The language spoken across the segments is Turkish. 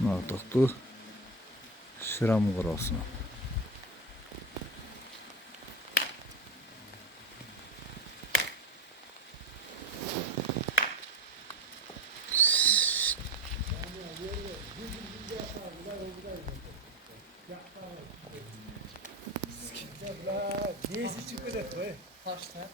Nartıqdı. Şıram qırasına. Neyse çıkacak koy. Taşlar.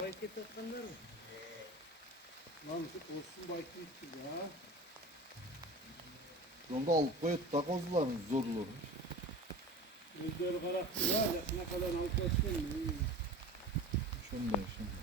Bayket atkanlar mı? Lan şu olsun bayki gitti ya. Yolda alıp koyup da kozlarını zorlar. Gözleri karaktı ya. Yaşına kadar alıp başlayın. Şundan. Şuş.